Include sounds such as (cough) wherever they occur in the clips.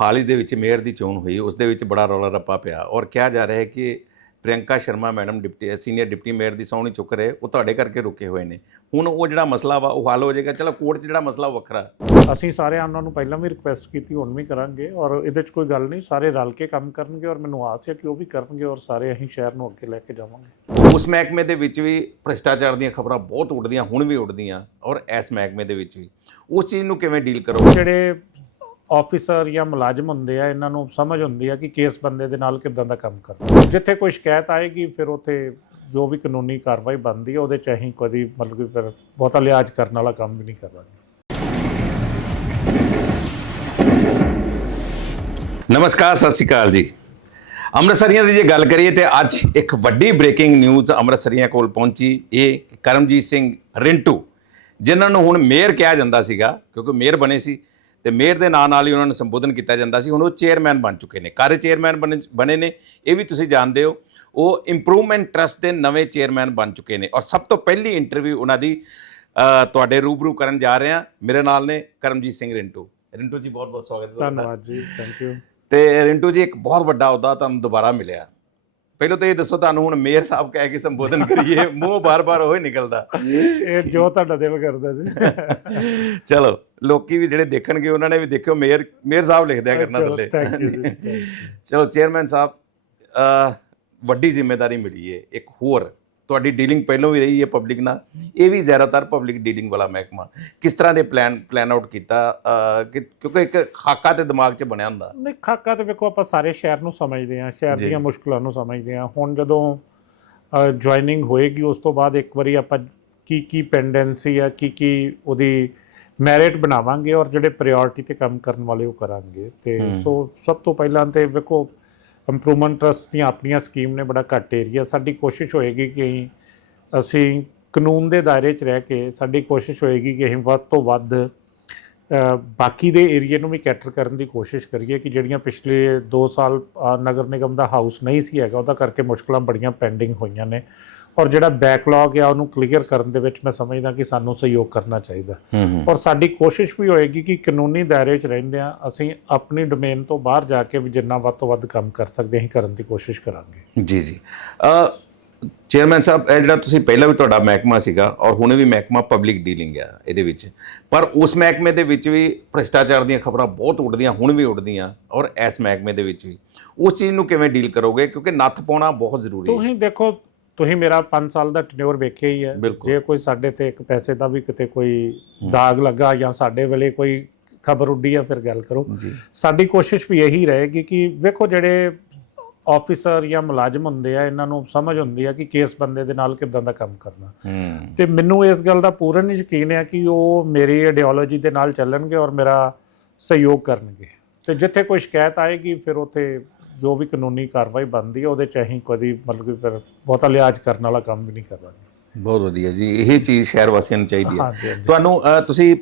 ਹਾਲ ਹੀ ਦੇ ਵਿੱਚ ਮੇਅਰ ਦੀ ਚੋਣ ਹੋਈ ਉਸ ਦੇ ਵਿੱਚ ਬੜਾ ਰੌਲਾ ਰੱਪਾ ਪਿਆ ਔਰ ਕਿਹਾ ਜਾ ਰਿਹਾ ਹੈ ਕਿ Priyanka Sharma madam deputy senior deputy mayor ਦੀ ਨਹੀਂ ਚੁੱਕ ਰਹੇ ਉਹ ਤੁਹਾਡੇ ਕਰਕੇ ਰੁਕੇ ਹੋਏ ਨੇ। ਹੁਣ ਉਹ ਜਿਹੜਾ ਮਸਲਾ ਵਾ ਉਹ ਹੱਲ ਹੋ ਜਾਏਗਾ। ਚਲੋ ਕੋਰਟ 'ਚ ਜਿਹੜਾ ਮਸਲਾ ਉਹ ਵੱਖਰਾ। ਅਸੀਂ ਸਾਰੇ ਉਹਨਾਂ ਨੂੰ ਪਹਿਲਾਂ ਵੀ ਰਿਕੁਐਸਟ ਕੀਤੀ ਹੁਣ ਵੀ ਕਰਾਂਗੇ ਔਰ ਇਹਦੇ 'ਚ ਕੋਈ ਗੱਲ ਨਹੀਂ ਸਾਰੇ ਰਲ ਕੇ ਕੰਮ ਕਰਨਗੇ ਔਰ ਮੈਨੂੰ ਆਸ ਹੈ ਕਿ ਉਹ ਵੀ ਕਰਨਗੇ ਔਰ ਸਾਰੇ ਅਸੀਂ ਸ਼ਹਿਰ ਨੂੰ ਅੱਗੇ ਲੈ ਕੇ ਜਾਵਾਂਗੇ। ਉਸ ਮਹਿਕਮੇ ਦੇ ਵਿੱਚ ਵੀ ਭ੍ਰਿਸ਼ਟਾਚਾਰ ਦੀਆਂ ਖਬਰਾਂ ਬਹੁਤ ਉੱਡਦੀਆਂ ਹੁਣ ਵੀ ਉੱਡਦੀਆਂ ਔਰ ਇਸ ਮਹਿਕਮੇ ਦੇ ਵਿੱਚ ਵੀ। ਉਸ ਚੀਜ਼ ਨੂੰ ਕਿਵੇਂ ਡੀਲ ਕਰੋਗੇ? ਜਿਹੜੇ ਆਫੀਸਰ ਜਾਂ ਮੁਲਾਜ਼ਮ ਹੁੰਦੇ ਆ, ਇਹਨਾਂ ਨੂੰ ਸਮਝ ਹੁੰਦੀ ਆ ਕਿ ਕਿਸ ਬੰਦੇ ਦੇ ਨਾਲ ਕਿੱਦਾਂ ਦਾ ਕੰਮ ਕਰਨਾ। ਜਿੱਥੇ ਕੋਈ ਸ਼ਿਕਾਇਤ ਆਏਗੀ, ਫਿਰ ਉੱਥੇ ਜੋ ਵੀ ਕਾਨੂੰਨੀ ਕਾਰਵਾਈ ਬਣਦੀ ਹੈ ਉਹਦੇ ਚ ਅਸੀਂ ਕਦੀ ਮਤਲਬ ਕਿ ਫਿਰ ਬਹੁਤਾ ਲਿਹਾਜ਼ ਕਰਨ ਵਾਲਾ ਕੰਮ ਵੀ ਨਹੀਂ ਕਰਾਂਗੇ। ਨਮਸਕਾਰ, ਸਤਿ ਸ਼੍ਰੀ ਅਕਾਲ ਜੀ। ਅੰਮ੍ਰਿਤਸਰੀਆਂ ਦੀ ਜੇ ਗੱਲ ਕਰੀਏ ਤੇ ਅੱਜ ਇੱਕ ਵੱਡੀ ਬ੍ਰੇਕਿੰਗ ਨਿਊਜ਼ ਅੰਮ੍ਰਿਤਸਰੀਆਂ ਕੋਲ ਪਹੁੰਚੀ। ਇਹ ਕਰਮਜੀਤ ਸਿੰਘ ਰਿੰਟੂ, ਜਿਨ੍ਹਾਂ ਨੂੰ ਹੁਣ ਮੇਅਰ ਕਿਹਾ ਜਾਂਦਾ ਸੀਗਾ, ਕਿਉਂਕਿ ਮੇਅਰ ਬਣੇ ਸੀ ਤੇ ਮੇਅਰ ਦੇ ਨਾਂ ਨਾਲ ਹੀ ਉਹਨਾਂ ਨੂੰ ਸੰਬੋਧਨ ਕੀਤਾ ਜਾਂਦਾ ਸੀ। ਹੁਣ ਉਹ ਚੇਅਰਮੈਨ ਬਣ ਚੁੱਕੇ ਨੇ। ਕਾਰੇ ਚੇਅਰਮੈਨ ਬਣੇ ਨੇ। ਇਹ ਵੀ ਤੁਸੀਂ ਜਾਣਦੇ ਹੋ। ਉਹ ਇੰਪਰੂਵਮੈਂਟ ਟਰਸਟ ਦੇ ਨਵੇਂ ਚੇਅਰਮੈਨ ਬਣ ਚੁੱਕੇ ਨੇ। ਔਰ ਸਭ ਤੋਂ ਪਹਿਲੀ ਇੰਟਰਵਿਊ ਉਹਨਾਂ ਦੀ ਤੁਹਾਡੇ ਰੂਬਰੂ ਕਰਨ ਜਾ ਰਹੇ ਹਾਂ। ਮੇਰੇ ਨਾਲ ਨੇ ਕਰਮਜੀਤ ਸਿੰਘ ਰਿੰਟੂ। ਰਿੰਟੂ ਜੀ ਬਹੁਤ ਬਹੁਤ ਸਵਾਗਤ ਹੈ। ਧੰਨਵਾਦ ਜੀ। ਥੈਂਕ ਯੂ ਤੇ ਰਿੰਟੂ ਜੀ ਇੱਕ ਬਹੁਤ ਵੱਡਾ ਅਹੁਦਾ ਤੁਹਾਨੂੰ ਦੁਬਾਰਾ ਮਿਲਿਆ। ਪਹਿਲਾਂ ਤਾਂ ਇਹ ਦੱਸੋ ਤੁਹਾਨੂੰ ਹੁਣ ਮੇਅਰ ਸਾਹਿਬ ਕਹਿ ਕੇ ਸੰਬੋਧਨ ਕਰੀਏ ਮੂੰਹ ਬਾਰ-ਬਾਰ ਉਹ ਹੀ ਨਿਕਲਦਾ। ਇਹ ਜੋ ਤੁਹਾਡਾ ਦਿਲ ਕਰਦਾ ਜੀ। ਚਲੋ ਲੋਕੀ ਵੀ ਜਿਹੜੇ ਦੇਖਣਗੇ ਉਹਨਾਂ ਨੇ ਵੀ ਦੇਖਿਓ ਮੇਅਰ ਮੇਅਰ ਸਾਹਿਬ ਲਿਖਦਿਆ ਕਰਨਾ ਚਲੋ, ਥੱਲੇ। ਚਲੋ ਚੇਅਰਮੈਨ ਸਾਹਿਬ ਵੱਡੀ ਜ਼ਿੰਮੇਵਾਰੀ ਮਿਲੀ ਹੈ ਇੱਕ ਹੋਰ ਤੁਹਾਡੀ ਡੀਲਿੰਗ ਪਹਿਲਾਂ ਵੀ ਰਹੀ ਹੈ ਪਬਲਿਕ ਨਾਲ ਇਹ ਵੀ ਜ਼ਿਆਦਾਤਰ ਪਬਲਿਕ ਡੀਲਿੰਗ ਵਾਲਾ ਮਹਿਕਮਾ। ਕਿਸ ਤਰ੍ਹਾਂ ਦੇ ਪਲਾਨ ਪਲਾਨ ਆਊਟ ਕੀਤਾ? ਕਿਉਂਕਿ ਇੱਕ ਖਾਕਾ ਤੇ ਦਿਮਾਗ 'ਚ ਬਣਿਆ ਹੁੰਦਾ। ਨਹੀਂ ਖਾਕਾ ਤੇ ਵੇਖੋ ਆਪਾਂ ਸਾਰੇ ਸ਼ਹਿਰ ਨੂੰ ਸਮਝਦੇ ਹਾਂ ਸ਼ਹਿਰ। ਦੀਆਂ ਮੁਸ਼ਕਲਾਂ ਨੂੰ ਸਮਝਦੇ ਹਾਂ। ਹੁਣ ਜਦੋਂ ਜੁਆਇਨਿੰਗ ਹੋਏਗੀ ਉਸ ਤੋਂ ਬਾਅਦ ਇੱਕ ਵਾਰੀ ਆਪਾਂ ਕੀ ਕੀ ਪੈਂਡੈਂਸੀ ਆ ਕੀ ਕੀ ਉਹਦੀ ਮੈਰਿਟ ਬਣਾਵਾਂਗੇ ਔਰ ਜਿਹੜੇ ਪ੍ਰਾਇੋਰਟੀ ਤੇ ਕੰਮ ਕਰਨ ਵਾਲੇ ਉਹ ਕਰਾਂਗੇ। ਤੇ ਸੋ ਸਭ ਤੋਂ ਪਹਿਲਾਂ ਤੇ ਵੇਖੋ ਇੰਪਰੂਵਮੈਂਟ ਟਰਸਟ ਦੀਆਂ ਆਪਣੀਆਂ ਸਕੀਮ ਨੇ ਬੜਾ ਘੱਟ ਏਰੀਆ ਸਾਡੀ ਕੋਸ਼ਿਸ਼ ਹੋਏਗੀ ਕਿ ਅਸੀਂ- ਅਸੀਂ ਕਾਨੂੰਨ ਦੇ ਦਾਇਰੇ 'ਚ ਰਹਿ ਕੇ ਸਾਡੀ ਕੋਸ਼ਿਸ਼ ਹੋਏਗੀ ਕਿ ਅਸੀਂ ਵੱਧ ਤੋਂ ਵੱਧ ਬਾਕੀ ਦੇ ਏਰੀਏ ਨੂੰ ਵੀ ਕੈਟਰ ਕਰਨ ਦੀ ਕੋਸ਼ਿਸ਼ ਕਰੀਏ ਕਿ ਜਿਹੜੀਆਂ ਪਿਛਲੇ 2 ਸਾਲ ਨਗਰ ਨਿਗਮ ਦਾ ਹਾਊਸ ਨਹੀਂ ਸੀ ਹੈਗਾ, ਉਹਦਾ ਕਰਕੇ ਮੁਸ਼ਕਲਾਂ ਬੜੀਆਂ ਪੈਂਡਿੰਗ ਹੋਈਆਂ ਨੇ। ਔਰ ਜਿਹੜਾ ਬੈਕਲੌਗ ਆ ਉਹਨੂੰ ਕਲੀਅਰ ਕਰਨ ਦੇ ਵਿੱਚ ਮੈਂ ਸਮਝਦਾ ਕਿ ਸਾਨੂੰ ਸਹਿਯੋਗ ਕਰਨਾ ਚਾਹੀਦਾ। ਔਰ ਸਾਡੀ ਕੋਸ਼ਿਸ਼ ਵੀ ਹੋਏਗੀ ਕਿ ਕਾਨੂੰਨੀ ਦਾਇਰੇ 'ਚ ਰਹਿੰਦੇ ਆ ਅਸੀਂ ਆਪਣੀ ਡੋਮੇਨ ਤੋਂ ਬਾਹਰ ਜਾ ਕੇ ਵੀ ਜਿੰਨਾ ਵੱਧ ਤੋਂ ਵੱਧ ਕੰਮ ਕਰ ਸਕਦੇ ਹਾਂ ਅਸੀਂ ਕਰਨ ਦੀ ਕੋਸ਼ਿਸ਼ ਕਰਾਂਗੇ। ਜੀ ਜੀ। ਅ ਚੇਅਰਮੈਨ ਸਾਹਿਬ ਇਹ ਜਿਹੜਾ ਤੁਸੀਂ ਪਹਿਲਾਂ ਵੀ ਤੁਹਾਡਾ ਮਹਿਕਮਾ ਸੀਗਾ ਔਰ ਹੁਣੇ ਵੀ ਮਹਿਕਮਾ ਪਬਲਿਕ ਡੀਲਿੰਗ ਆ ਇਹਦੇ ਵਿੱਚ। ਪਰ ਉਸ ਮਹਿਕਮੇ ਦੇ ਵਿੱਚ ਵੀ ਭ੍ਰਿਸ਼ਟਾਚਾਰ ਦੀਆਂ ਖਬਰਾਂ ਬਹੁਤ ਉੱਡਦੀਆਂ ਹੁਣ ਵੀ ਉੱਡਦੀਆਂ ਔਰ ਇਸ ਮਹਿਕਮੇ ਦੇ ਵਿੱਚ ਵੀ। ਉਸ ਚੀਜ਼ ਨੂੰ ਕਿਵੇਂ ਡੀਲ ਕਰੋਗੇ? ਕਿਉਂਕਿ ਨੱਥ ਪਾਉਣਾ ਬਹੁਤ ਜ਼ਰੂਰੀ ਹੈ। ਤੁਸੀਂ ਦੇਖੋ ਤੁਸੀਂ ਮੇਰਾ 5 ਸਾਲ ਦਾ ਟੈਨਿਓਰ ਵੇਖਿਆ ਹੀ ਹੈ। ਬਿਲਕੁਲ। ਜੇ ਕੋਈ ਸਾਡੇ ਤੇ ਇੱਕ ਪੈਸੇ ਦਾ ਵੀ ਕਿਤੇ ਕੋਈ ਦਾਗ ਲੱਗਾ ਜਾਂ ਸਾਡੇ ਵੇਲੇ ਕੋਈ ਖਬਰ ਉੱਡੀ ਆ ਫਿਰ ਗੱਲ ਕਰੋ। ਜੀ। ਸਾਡੀ ਕੋਸ਼ਿਸ਼ ਵੀ ਇਹੀ ਰਹੇਗੀ ਕਿ ਵੇਖੋ ਜਿਹੜੇ ਆਫੀਸਰ ਜਾਂ ਮੁਲਾਜ਼ਮ ਹੁੰਦੇ ਆ ਇਹਨਾਂ ਨੂੰ ਸਮਝ ਹੁੰਦੀ ਆ ਕਿ ਕਿਸ ਬੰਦੇ ਦੇ ਨਾਲ ਕਿੱਦਾਂ ਦਾ ਕੰਮ ਕਰਨਾ। ਹੂੰ। ਤੇ ਮੈਨੂੰ ਇਸ ਗੱਲ ਦਾ ਪੂਰਨ ਯਕੀਨ ਹੈ ਕਿ ਉਹ ਮੇਰੀ ਆਈਡੀਓਲੋਜੀ ਦੇ ਨਾਲ ਚੱਲਣਗੇ ਔਰ ਮੇਰਾ ਸਹਿਯੋਗ ਕਰਨਗੇ। ਤੇ ਜਿੱਥੇ ਕੋਈ ਸ਼ਿਕਾਇਤ ਆਏਗੀ ਫਿਰ ਉੱਥੇ ਜੋ ਵੀ ਕਾਨੂੰਨੀ ਕਾਰਵਾਈ ਬਣਦੀ ਹੈ ਉਹਦੇ ਚ ਅਸੀਂ ਕਦੀ ਮਤਲਬ ਕਿ ਫਿਰ ਬਹੁਤਾ ਲਿਹਾਜ਼ ਕਰਨ ਵਾਲਾ ਕੰਮ ਵੀ ਨਹੀਂ ਕਰਾਂਗੇ ਬਹੁਤ ਵਧੀਆ ਜੀ ਇਹ ਚੀਜ਼ ਸ਼ਹਿਰ ਵਾਸੀਆਂ ਨੂੰ ਚਾਹੀਦੀ ਹੈ। ਤੁਹਾਨੂੰ ਤੁਸੀਂ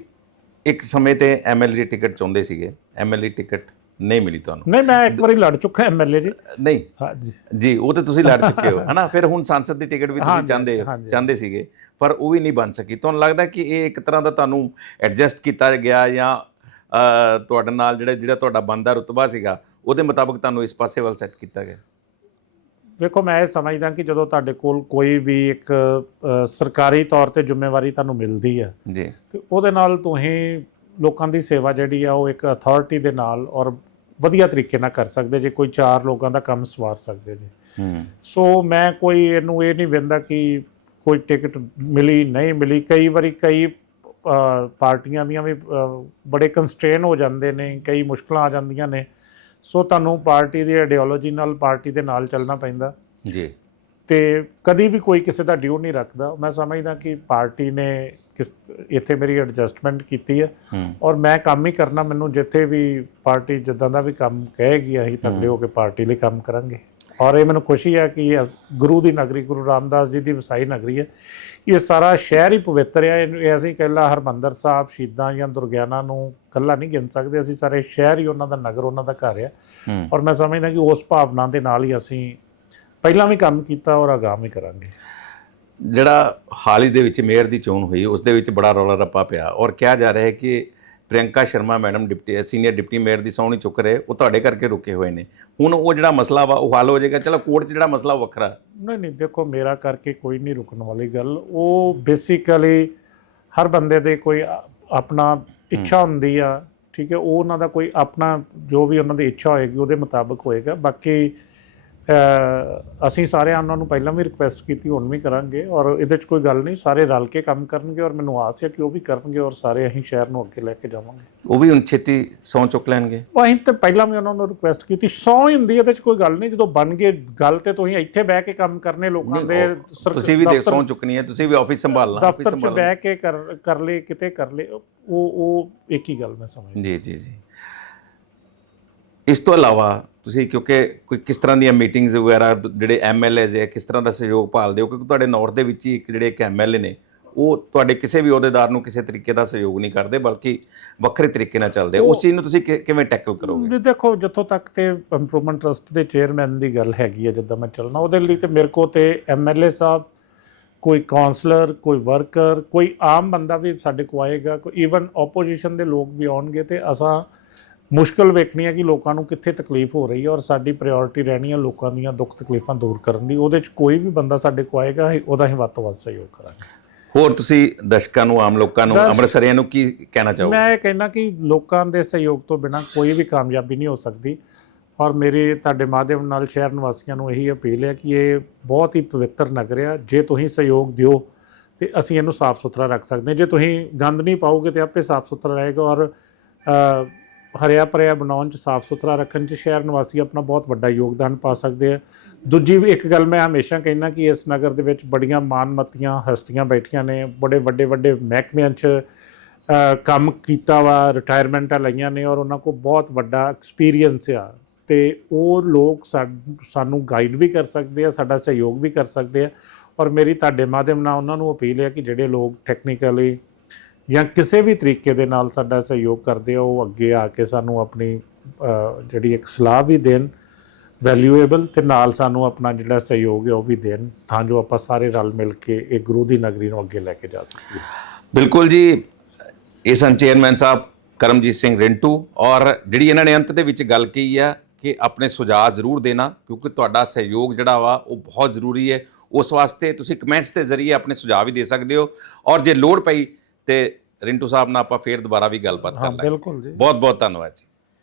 ਇੱਕ ਸਮੇਂ ਤੇ ਐਮਐਲਏ ਟਿਕਟ ਚਾਹੁੰਦੇ ਸੀਗੇ ਐਮਐਲਏ ਟਿਕਟ ਨਹੀਂ ਮਿਲੀ ਤੁਹਾਨੂੰ? ਨਹੀਂ ਮੈਂ ਇੱਕ ਵਾਰੀ ਲੜ ਚੁੱਕਾ ਐਮਐਲਏ ਜੀ। ਨਹੀਂ? ਹਾਂਜੀ। ਜੀ ਉਹ ਤੇ ਤੁਸੀਂ ਲੜ (laughs) ਚੁੱਕੇ ਹੋ ਹਨਾ? ਫਿਰ ਹੁਣ ਸੰਸਦ ਦੀ ਟਿਕਟ ਵੀ ਤੁਸੀਂ ਚਾਹੁੰਦੇ। ਚਾਹੁੰਦੇ ਸੀਗੇ ਪਰ ਉਹ ਵੀ ਨਹੀਂ ਬਣ ਸਕੀ। ਤੁਹਾਨੂੰ ਲੱਗਦਾ ਕਿ ਇਹ ਇੱਕ ਤਰ੍ਹਾਂ ਦਾ ਤੁਹਾਨੂੰ ਐਡਜਸਟ ਕੀਤਾ ਗਿਆ ਜਾਂ ਤੁਹਾਡੇ ਨਾਲ ਜਿਹੜਾ ਜਿਹੜਾ ਤੁਹਾਡਾ ਬੰਦਾ ਰੁਤਬਾ ਸੀਗਾ ਉਹਦੇ ਮੁਤਾਬਕ ਤੁਹਾਨੂੰ ਇਸ ਪਾਸੇ ਵੱਲ ਸੈੱਟ ਕੀਤਾ ਗਿਆ? ਵੇਖੋ ਮੈਂ ਇਹ ਸਮਝਦਾ ਕਿ ਜਦੋਂ ਤੁਹਾਡੇ ਕੋਲ ਕੋਈ ਵੀ ਇੱਕ ਸਰਕਾਰੀ ਤੌਰ ਤੇ ਜ਼ਿੰਮੇਵਾਰੀ ਤੁਹਾਨੂੰ ਮਿਲਦੀ ਹੈ ਜੀ। ਤੇ ਉਹਦੇ ਨਾਲ ਤੁਸੀਂ ਲੋਕਾਂ ਦੀ ਸੇਵਾ ਜਿਹੜੀ ਆ ਉਹ ਇੱਕ ਅਥਾਰਟੀ ਦੇ ਨਾਲ ਔਰ ਵਧੀਆ ਤਰੀਕੇ ਨਾਲ ਕਰ ਸਕਦੇ ਜੇ ਕੋਈ ਚਾਰ ਲੋਕਾਂ ਦਾ ਕੰਮ ਸਵਾਰ ਸਕਦੇ ਨੇ ਹੂੰ। ਸੋ ਮੈਂ ਕੋਈ ਇਹਨੂੰ ਇਹ ਨਹੀਂ ਵੇਂਦਾ ਕਿ ਕੋਈ ਟਿਕਟ ਮਿਲੀ ਨਹੀਂ ਮਿਲੀ। ਕਈ ਵਾਰੀ ਕਈ ਪਾਰਟੀਆਂ ਦੀਆਂ ਵੀ ਬੜੇ ਕੰਸਟ੍ਰੇਨ ਹੋ ਜਾਂਦੇ ਨੇ ਕਈ ਮੁਸ਼ਕਲਾਂ ਆ ਜਾਂਦੀਆਂ ਨੇ। ਸੋ ਤੁਹਾਨੂੰ ਪਾਰਟੀ ਦੀ ਆਈਡੀਓਲੋਜੀ ਨਾਲ ਪਾਰਟੀ ਦੇ ਨਾਲ ਚੱਲਣਾ ਪੈਂਦਾ। ਜੀ। ਤੇ ਕਦੀ ਵੀ ਕੋਈ ਕਿਸੇ ਦਾ ਡਿਊ ਨਹੀਂ ਰੱਖਦਾ। ਮੈਂ ਸਮਝਦਾ ਕਿ ਪਾਰਟੀ ਨੇ ਕਿਸ ਇੱਥੇ ਮੇਰੀ ਐਡਜਸਟਮੈਂਟ ਕੀਤੀ ਹੈ। ਔਰ ਮੈਂ ਕੰਮ ਹੀ ਕਰਨਾ ਮੈਨੂੰ ਜਿੱਥੇ ਵੀ ਪਾਰਟੀ ਜਿੱਦਾਂ ਦਾ ਵੀ ਕੰਮ ਕਹੇਗੀ ਅਸੀਂ ਤਗੜੇ ਹੋ ਕੇ ਪਾਰਟੀ ਲਈ ਕੰਮ ਕਰਾਂਗੇ। ਔਰ ਇਹ ਮੈਨੂੰ ਖੁਸ਼ੀ ਹੈ ਕਿ ਇਹ ਗੁਰੂ ਦੀ ਨਗਰੀ ਗੁਰੂ ਰਾਮਦਾਸ ਜੀ ਦੀ ਵਸਾਈ ਨਗਰੀ ਹੈ। ਇਹ ਸਾਰਾ ਸ਼ਹਿਰ ਹੀ ਪਵਿੱਤਰ ਹੈ। ਇਹ ਅਸੀਂ ਇਕੱਲਾ ਹਰਮੰਦਰ ਸਾਹਿਬ ਸ਼ਹੀਦਾਂ ਜਾਂ ਦੁਰਗਿਆਨਾ ਨੂੰ ਇਕੱਲਾ ਨਹੀਂ ਗਿਣ ਸਕਦੇ। ਅਸੀਂ ਸਾਰੇ ਸ਼ਹਿਰ ਹੀ ਉਹਨਾਂ ਦਾ ਨਗਰ ਉਹਨਾਂ ਦਾ ਘਰ ਹੈ। ਹੂੰ। ਔਰ ਮੈਂ ਸਮਝਦਾ ਕਿ ਉਸ ਭਾਵਨਾ ਦੇ ਨਾਲ ਹੀ ਅਸੀਂ ਪਹਿਲਾਂ ਵੀ ਕੰਮ ਕੀਤਾ ਔਰ ਆਗਾਮ ਵੀ ਕਰਾਂਗੇ। ਜਿਹੜਾ ਹਾਲ ਹੀ ਦੇ ਵਿੱਚ ਮੇਅਰ ਦੀ ਚੋਣ ਹੋਈ ਉਸ ਦੇ ਵਿੱਚ ਬੜਾ ਰੌਲਾ ਰੱਪਾ ਪਿਆ। ਔਰ ਕਿਹਾ ਜਾ ਰਿਹਾ ਹੈ ਕਿ Priyanka Sharma madam deputy senior deputy mayor ਦੀ ਨਹੀਂ ਚੁੱਕ ਰਹੇ ਉਹ ਤੁਹਾਡੇ ਕਰਕੇ ਰੁਕੇ ਹੋਏ ਨੇ। ਹੁਣ ਉਹ ਜਿਹੜਾ ਮਸਲਾ ਵਾ ਉਹ ਹੱਲ ਹੋ ਜਾਏਗਾ। ਚਲੋ ਕੋਰਟ 'ਚ ਜਿਹੜਾ ਮਸਲਾ ਵੱਖਰਾ। ਨਹੀਂ ਨਹੀਂ ਦੇਖੋ ਮੇਰਾ ਕਰਕੇ ਕੋਈ ਨਹੀਂ ਰੁਕਣ ਵਾਲੀ ਗੱਲ। ਉਹ ਬੇਸਿਕਲੀ ਹਰ ਬੰਦੇ ਦੇ ਕੋਈ ਆਪਣਾ ਇੱਛਾ ਹੁੰਦੀ ਆ ਠੀਕ ਹੈ? ਉਹ ਉਹਨਾਂ ਦਾ ਕੋਈ ਆਪਣਾ ਜੋ ਵੀ ਉਹਨਾਂ ਦੀ ਇੱਛਾ ਹੋਏਗੀ ਉਹਦੇ ਮੁਤਾਬਕ ਹੋਏਗਾ। ਬਾਕੀ ਅਸੀਂ ਸਾਰੇ ਉਹਨਾਂ ਨੂੰ ਪਹਿਲਾਂ ਵੀ ਰਿਕੁਐਸਟ ਕੀਤੀ ਹੁਣ ਵੀ ਕਰਾਂਗੇ ਔਰ ਇਹਦੇ 'ਚ ਕੋਈ ਗੱਲ ਨਹੀਂ ਸਾਰੇ ਰਲ ਕੇ ਕੰਮ ਕਰਨਗੇ ਔਰ ਮੈਨੂੰ ਆਸ ਹੈ ਕਿ ਉਹ ਵੀ ਕਰਨਗੇ ਔਰ ਸਾਰੇ ਅਸੀਂ ਸ਼ਹਿਰ ਨੂੰ ਅੱਗੇ ਲੈ ਕੇ ਜਾਵਾਂਗੇ। ਉਹ ਵੀ ਹੁਣ ਛੇਤੀ ਸਹੁੰ ਚੁੱਕ ਲੈਣਗੇ? ਉਹ ਅਸੀਂ ਤੇ ਪਹਿਲਾਂ ਵੀ ਉਹਨਾਂ ਨੂੰ ਰਿਕੁਐਸਟ ਕੀਤੀ ਸੌ ਹੀ ਹੁੰਦੀ ਇਹਦੇ 'ਚ ਕੋਈ ਗੱਲ ਨਹੀਂ ਜਦੋਂ ਬਣ ਗਏ ਗੱਲ ਤੇ ਤੁਸੀਂ ਇੱਥੇ ਬਹਿ ਕੇ ਕੰਮ ਕਰਨੇ ਲੋਕਾਂ ਦੇ ਤੁਸੀਂ ਵੀ ਦੇ ਚੁੱਕਣੀ ਹੈ ਤੁਸੀਂ ਵੀ ਆਫਿਸ ਸੰਭਾਲਣਾ ਆਫਿਸ ਦਫ਼ਤਰ 'ਚ ਸੰਭਾਲਣਾ ਬਹਿ ਕੇ ਕਰ ਕਰ ਲਏ ਕਿਤੇ ਕਰ ਲਏ ਉਹ ਉਹ ਇੱਕ ਹੀ ਗੱਲ ਮੈਂ ਸਮਝਦਾ। ਜੀ ਜੀ ਜੀ। ਇਸ ਤੋਂ ਇਲਾਵਾ ਤੁਸੀਂ ਕਿਉਂਕਿ ਕੋਈ ਕਿਸ ਤਰ੍ਹਾਂ ਦੀਆਂ ਮੀਟਿੰਗਸ ਵਗੈਰਾ ਜਿਹੜੇ ਐਮਐਲਏਜ਼ ਹੈ ਕਿਸ ਤਰ੍ਹਾਂ ਦਾ ਸਹਿਯੋਗ ਭਾਲਦੇ ਹੋ? ਕਿਉਂਕਿ ਤੁਹਾਡੇ ਨਾਰਥ ਦੇ ਵਿੱਚ ਹੀ ਇੱਕ ਜਿਹੜੇ ਇੱਕ ਐਮਐਲਏ ਨੇ ਉਹ ਤੁਹਾਡੇ ਕਿਸੇ ਵੀ ਅਹੁਦੇਦਾਰ ਨੂੰ ਕਿਸੇ ਤਰੀਕੇ ਦਾ ਸਹਿਯੋਗ ਨਹੀਂ ਕਰਦੇ ਬਲਕਿ ਵੱਖਰੇ ਤਰੀਕੇ ਨਾਲ ਚੱਲਦੇ ਉਸ ਚੀਜ਼ ਨੂੰ ਤੁਸੀਂ ਕਿ- ਕਿਵੇਂ ਟੈਕਲ ਕਰੋਗੇ? ਵੀ ਦੇਖੋ ਜਿੱਥੋਂ ਤੱਕ ਤੇ ਇੰਪਰੂਵਮੈਂਟ ਟਰਸਟ ਦੇ ਚੇਅਰਮੈਨ ਦੀ ਗੱਲ ਹੈਗੀ ਹੈ ਜਿੱਦਾਂ ਮੈਂ ਚੱਲਣਾ ਉਹਦੇ ਲਈ ਤੇ ਮੇਰੇ ਕੋ ਤੇ ਐਮਐਲਏ ਸਾਹਿਬ ਕੋਈ ਕਾਉਂਸਲਰ ਕੋਈ ਵਰਕਰ ਕੋਈ ਆਮ ਬੰਦਾ ਵੀ ਸਾਡੇ ਕੋ ਆਏਗਾ ਕੋਈ ਈਵਨ ਆਪੋਜੀਸ਼ਨ ਦੇ ਲੋਕ ਵੀ ਆਉਣਗੇ ਤੇ ਅਸਾਂ ਮੁਸ਼ਕਲ ਵੇਖਣੀ ਹੈ ਕਿ ਲੋਕਾਂ ਨੂੰ ਕਿੱਥੇ ਤਕਲੀਫ ਹੋ ਰਹੀ ਹੈ ਔਰ ਸਾਡੀ ਪ੍ਰਾਇੋਰਟੀ ਰਹਿਣੀ ਹੈ ਲੋਕਾਂ ਦੀਆਂ ਦੁੱਖ ਤਕਲੀਫਾਂ ਦੂਰ ਕਰਨ ਦੀ। ਉਹਦੇ 'ਚ ਕੋਈ ਵੀ ਬੰਦਾ ਸਾਡੇ ਕੋ ਆਏਗਾ ਉਹਦਾ ਹੀ ਵੱਧ ਤੋਂ ਵੱਧ ਸਹਿਯੋਗ ਕਰਾਂਗੇ। ਹੋਰ ਤੁਸੀਂ ਦਰਸ਼ਕਾਂ ਨੂੰ ਆਮ ਲੋਕਾਂ ਨੂੰ ਅੰਮ੍ਰਿਤਸਰੀਆਂ ਨੂੰ ਕੀ ਕਹਿਣਾ ਚਾਹੋਗੇ? ਮੈਂ ਇਹ ਕਹਿਣਾ ਕਿ ਲੋਕਾਂ ਦੇ ਸਹਿਯੋਗ ਤੋਂ ਬਿਨਾ ਕੋਈ ਵੀ ਕਾਮਯਾਬੀ ਨਹੀਂ ਹੋ ਸਕਦੀ। ਔਰ ਮੇਰੀ ਤੁਹਾਡੇ ਮਾਧਿਅਮ ਨਾਲ ਸ਼ਹਿਰ ਨਿਵਾਸੀਆਂ ਨੂੰ ਇਹੀ ਅਪੀਲ ਹੈ ਕਿ ਇਹ ਬਹੁਤ ਹੀ ਪਵਿੱਤਰ ਨਗਰ ਆ। ਜੇ ਤੁਸੀਂ ਸਹਿਯੋਗ ਦਿਓ ਤੇ ਅਸੀਂ ਇਹਨੂੰ ਸਾਫ਼ ਸੁਥਰਾ ਰੱਖ ਸਕਦੇ ਹਾਂ। ਜੇ ਤੁਸੀਂ ਗੰਦ ਨਹੀਂ ਪਾਓਗੇ ਤੇ ਆਪੇ ਸਾਫ਼ ਸੁਥਰਾ ਰਹੇਗਾ ਔਰ ਹਰਿਆ ਭਰਿਆ ਬਣਾਉਣ ਚ, ਸਾਫ਼ ਸੁਥਰਾ ਰੱਖਣ ਚ, ਸ਼ਹਿਰ ਨਿਵਾਸੀ ਆਪਣਾ ਬਹੁਤ ਵੱਡਾ ਯੋਗਦਾਨ ਪਾ ਸਕਦੇ ਆ। ਦੂਜੀ ਵੀ ਇੱਕ ਗੱਲ ਮੈਂ ਹਮੇਸ਼ਾ ਕਹਿੰਦਾ ਕਿ ਇਸ ਨਗਰ ਦੇ ਵਿੱਚ ਬੜੀਆਂ ਮਾਨਮਤੀਆਂ, ਹਸਤੀਆਂ ਬੈਠੀਆਂ ਨੇ, ਬੜੇ ਵੱਡੇ ਵੱਡੇ ਮਹਿਕਮਿਆਂ 'ਚ ਕੰਮ ਕੀਤਾ ਵਾ ਰਿਟਾਇਰਮੈਂਟਾਂ ਲਈਆਂ ਨੇ ਔਰ ਉਹਨਾਂ ਕੋਲ ਬਹੁਤ ਵੱਡਾ ਐਕਸਪੀਰੀਅੰਸ ਆ। ਤੇ ਉਹ ਲੋਕ ਸਾਡ- ਸਾਨੂੰ ਗਾਈਡ ਵੀ ਕਰ ਸਕਦੇ ਆ, ਸਾਡਾ ਸਹਿਯੋਗ ਵੀ ਕਰ ਸਕਦੇ ਆ। ਔਰ ਮੇਰੀ ਤੁਹਾਡੇ ਮਾਧਿਅਮ ਨਾਲ ਉਹਨਾਂ ਨੂੰ ਅਪੀਲ ਹੈ ਕਿ ਜਿਹੜੇ ਲੋਕ ਟੈਕਨੀਕਲੀ ਜਾਂ ਕਿਸੇ ਵੀ ਤਰੀਕੇ ਦੇ ਨਾਲ ਸਾਡਾ ਸਹਿਯੋਗ ਕਰਦੇ ਆ, ਉਹ ਅੱਗੇ ਆ ਕੇ ਸਾਨੂੰ ਆਪਣੀ ਜਿਹੜੀ ਇੱਕ ਸਲਾਹ ਵੀ ਦੇਣ ਵੈਲਿਊਏਬਲ ਤੇ ਨਾਲ ਸਾਨੂੰ ਆਪਣਾ ਜਿਹੜਾ ਸਹਿਯੋਗ ਹੈ ਉਹ ਵੀ ਦੇਣ, ਤਾਂ ਜੋ ਆਪਾਂ ਸਾਰੇ ਰਲ ਮਿਲ ਕੇ ਇਹ ਗੁਰੂ ਦੀ ਨਗਰੀ ਨੂੰ ਅੱਗੇ ਲੈ ਕੇ ਜਾ ਸਕੀਏ। ਬਿਲਕੁਲ ਜੀ। ਇਹ ਸਨ ਚੇਅਰਮੈਨ ਸਾਹਿਬ ਕਰਮਜੀਤ ਸਿੰਘ ਰਿੰਟੂ ਔਰ ਜਿਹੜੀ ਇਹਨਾਂ ਨੇ ਅੰਤ ਦੇ ਵਿੱਚ ਗੱਲ ਕਹੀ ਆ ਕਿ ਆਪਣੇ ਸੁਝਾਅ ਜ਼ਰੂਰ ਦੇਣਾ, ਕਿਉਂਕਿ ਤੁਹਾਡਾ ਸਹਿਯੋਗ ਜਿਹੜਾ ਵਾ ਉਹ ਬਹੁਤ ਜ਼ਰੂਰੀ ਹੈ। ਉਸ ਵਾਸਤੇ ਤੁਸੀਂ ਕਮੈਂਟਸ ਦੇ ਜ਼ਰੀਏ ਆਪਣੇ ਸੁਝਾਅ ਵੀ ਦੇ ਸਕਦੇ ਹੋ। ਔਰ ਜੇ ਲੋੜ ਪਈ ਤੇ ਰਿੰਟੂ ਸਾਹਿਬ ਨਾਲ ਆਪਾਂ ਫੇਰ ਦੁਬਾਰਾ ਵੀ ਗੱਲਬਾਤ ਕਰ ਲਾਂਗੇ। ਬਿਲਕੁਲ ਜੀ। ਬਹੁਤ ਬਹੁਤ ਧੰਨਵਾਦ ਜੀ।